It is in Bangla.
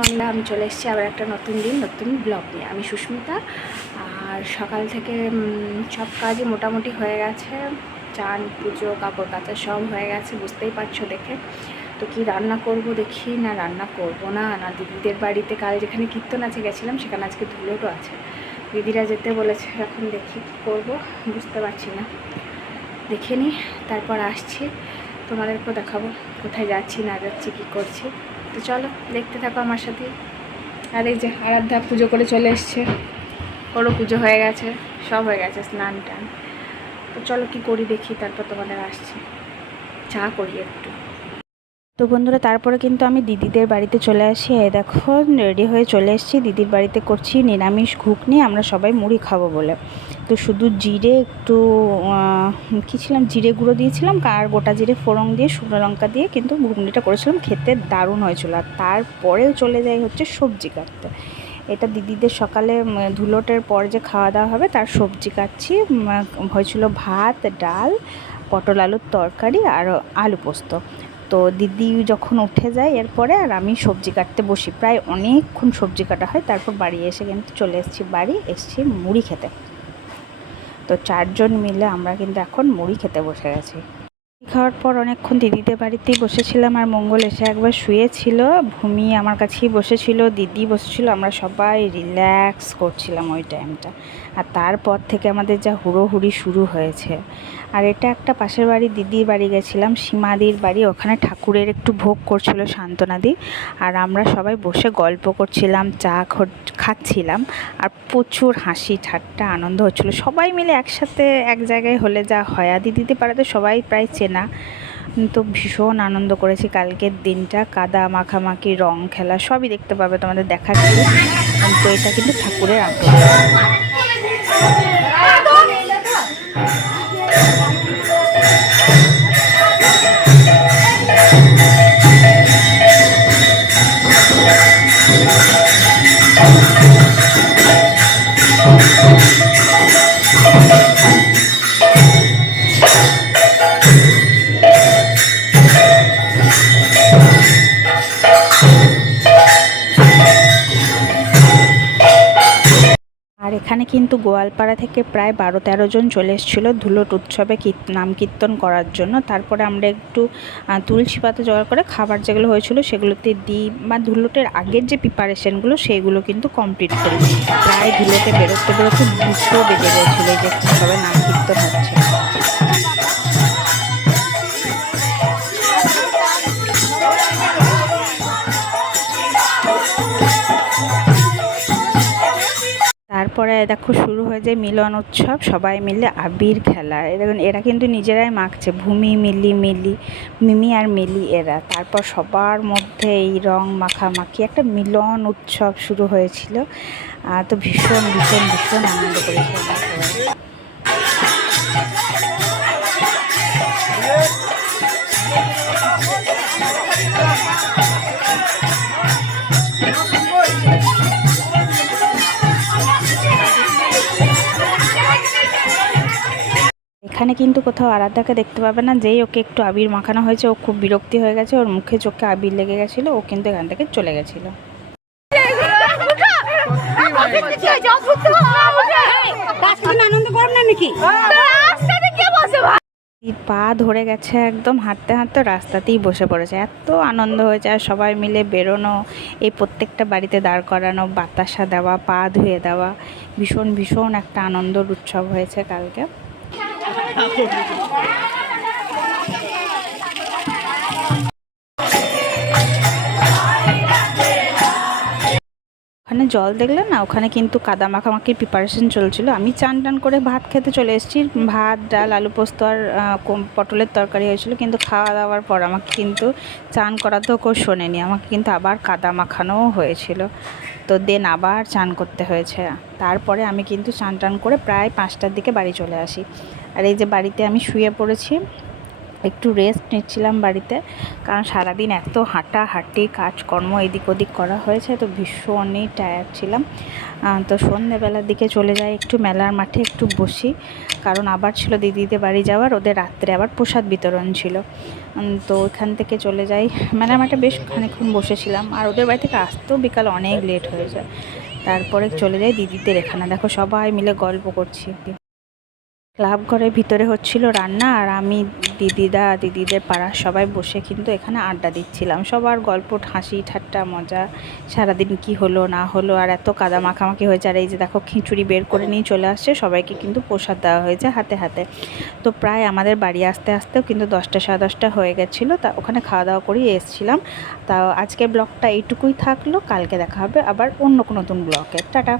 আমি চলে এসেছি আবার একটা নতুন দিন নতুন ব্লগ নিয়ে। আমি সুস্মিতা। আর সকাল থেকে সব কাজই মোটামুটি হয়ে গেছে। চান, পুজো, কাপড় কাচা সব হয়ে গেছে, বুঝতেই পারছো দেখে। তো কি রান্না করব দেখি, না রান্না করব না দিদিদের বাড়িতে কাল যেখানে কীর্তন আছে গেছিলাম, সেখানে আজকে ধুলোটও আছে। দিদিরা যেতে বলেছে, এখন দেখি কী করবো বুঝতে পারছি না। দেখে নিই, তারপর আসছি, তোমাদেরকেও দেখাবো কোথায় যাচ্ছি না যাচ্ছি কী করছি। তো চলো দেখতে থাকো আমার সাথে। আর এই যে আরাধ্যা পুজো করে চলে এসছে, ওরও পুজো হয়ে গেছে, সব হয়ে গেছে, স্নান টান। তো চলো কী করি দেখি, তারপর তোমাদের আসছি, চা করি একটু। তো বন্ধুরা, তারপরে কিন্তু আমি দিদিদের বাড়িতে চলে আসি। এই দেখো রেডি হয়ে চলে এসেছি, দিদির বাড়িতে করছি নিরামিষ ঘুগনি, আমরা সবাই মুড়ি খাবো বলে। তো শুধু জিরে একটু জিরে গুঁড়ো দিয়েছিলাম, আর গোটা জিরে ফোড়ন দিয়ে শুকনো লঙ্কা দিয়ে কিন্তু ঘুগনিটা করেছিলাম, খেতে দারুণ হয়েছিল। আর তারপরেও চলে যাই হচ্ছে সবজি কাটতে। এটা দিদিদের সকালে ধুলোটের পর যে খাওয়া দাওয়া হবে তার সবজি কাটছি। হয়েছিল ভাত, ডাল, পটল আলুর তরকারি আর আলু পোস্ত। তো দিদি যখন উঠে যায় এরপরে আর আমি সবজি কাটতে বসি, প্রায় অনেকক্ষণ সবজি কাটা হয়। তারপর বাড়ি এসে কিন্তু চলে এসেছি, এসেছি মুড়ি খেতে। তো 4 জন মিলে আমরা কিন্তু এখন মুড়ি খেতে বসে গেছি। খাওয়ার পর অনেকক্ষণ দিদিদের বাড়িতেই বসেছিলাম, আর মঙ্গল এসে একবার শুয়েছিল, ভূমি আমার কাছেই বসেছিল, দিদি বসেছিল, আমরা সবাই রিল্যাক্স করছিলাম ওই টাইমটা। আর তারপর থেকে আমাদের যা হুড়োহুড়ি শুরু হয়েছে। আর এটা একটা পাশের বাড়ি, দিদির বাড়ি গেছিলাম, সীমাদির বাড়ি, ওখানে ঠাকুরের একটু ভোগ করছিল শান্তনাদি। আর আমরা সবাই বসে গল্প করছিলাম, চা খাচ্ছিলাম, আর প্রচুর হাসি ঠাট্টা আনন্দ হচ্ছিলো। সবাই মিলে একসাথে এক জায়গায় হলে যা হয়, আর দিদিদের পাড়াতে সবাই প্রায় চেনা। তো ভীষণ আনন্দ করেছি কালকের দিনটা, কাদা মাখামাখি, রং খেলা সবই দেখতে পাবে, তোমাদের দেখাচ্ছি। তো এটা কিন্তু ঠাকুরের আঁকড়া। আর এখানে কিন্তু গোয়ালপাড়া থেকে প্রায় 12-13 জন চলে এসেছিলো ধুলোট উৎসবে নাম কীর্তন করার জন্য। তারপরে আমরা একটু তুলসী পাতা জোগাড় করে খাবার যেগুলো হয়েছিল সেগুলোতে দিই, বা ধুলোটের আগের যে প্রিপারেশনগুলো সেইগুলো কিন্তু কমপ্লিট করি। প্রায় ধুলোতে বেরোতে বেরোতে 2টো বেজে গেছিলো, এই যে সবাই নাম কীর্তন হচ্ছে। তারপরে দেখো শুরু হয়ে যায় মিলন উৎসব, সবাই মিলে আবির খেলা। দেখুন এরা কিন্তু নিজেরাই মাখছে, ভূমি, মিমি আর মিলি এরা। তারপর সবার মধ্যে এই রং মাখামাখি একটা মিলন উৎসব শুরু হয়েছিল। তো ভীষণ ভীষণ ভীষণ আনন্দ করেছিলাম সবাই। এখানে কিন্তু কোথাও আরাধ্যাকে দেখতে পাবে না, যেই ওকে একটু আবির মাখানো হয়েছে ও খুব বিরক্তি হয়ে গেছে, ওর মুখে চোখে আবির লেগে গেছিলো, ও কিন্তু এখান থেকে চলে গেছিলো। পা ধরে গেছে একদম, হাঁটতে হাঁটতে রাস্তাতেই বসে পড়েছে, এত আনন্দ হয়েছে। আর সবাই মিলে বেরোনো, এই প্রত্যেকটা বাড়িতে দাঁড় করানো, বাতাসা দেওয়া, পা ধুয়ে দেওয়া, ভীষণ ভীষণ একটা আনন্দর উৎসব হয়েছে কালকে। ওখানে জল দেখলে না, ওখানে কিন্তু কাদা মাখামাখির প্রিপারেশন চলছিল। আমি চান টান করে ভাত খেতে চলে এসেছি, ভাত, ডাল, আলু পোস্ত আর পটলের তরকারি হয়েছিল। কিন্তু খাওয়া দাওয়ার পর আমাকে কিন্তু চান করাতেও কেউ শোনেনি, আমাকে কিন্তু আবার কাদা মাখানোও হয়েছিল। তো দেন আবার চান করতে হয়েছে। তারপরে আমি কিন্তু চান টান করে প্রায় 5টার দিকে বাড়ি চলে আসি। আর এই যে বাড়িতে আমি শুয়ে পড়েছি, একটু রেস্ট নিচ্ছিলাম বাড়িতে, কারণ সারাদিন এত হাঁটাহাঁটি কাজকর্ম এদিক ওদিক করা হয়েছে, তো ভীষণই টায়ার্ড ছিলাম। তো সন্ধ্যেবেলার দিকে চলে যাই একটু মেলার মাঠে, একটু বসি, কারণ আবার ছিল দিদিদের বাড়ি যাওয়ার, ওদের রাত্রে আবার প্রসাদ বিতরণ ছিল। তো ওইখান থেকে চলে যাই মেলার মাঠে, বেশ খানিকক্ষণ বসেছিলাম, আর ওদের বাড়ি থেকে আসতেও বিকাল অনেক লেট হয়ে যায়। তারপরে চলে যাই দিদিদের এখানে, দেখো সবাই মিলে গল্প করছি। ক্লাব ঘরের ভিতরে হচ্ছিল রান্না, আর আমি দিদিদের পাড়ার সবাই বসে কিন্তু এখানে আড্ডা দিচ্ছিলাম, সবার গল্প, হাসি ঠাট্টা মজা, সারাদিন কি হলো না হলো, আর এত কাদা মাখামাখি হয়েছে। আর এই যে দেখো খিচুড়ি বের করে নিয়ে চলে আসছে, সবাইকে কিন্তু প্রসাদ দেওয়া হয়েছে হাতে হাতে। তো প্রায় আমাদের বাড়ি আসতে আসতেও কিন্তু 10টা 10:30 হয়ে গেছিলো, তা ওখানে খাওয়া দাওয়া করেই এসেছিলাম। তাও আজকে ব্লগটা এইটুকুই থাকলো, কালকে দেখা হবে আবার অন্য কোনো নতুন ব্লগে। টাটা।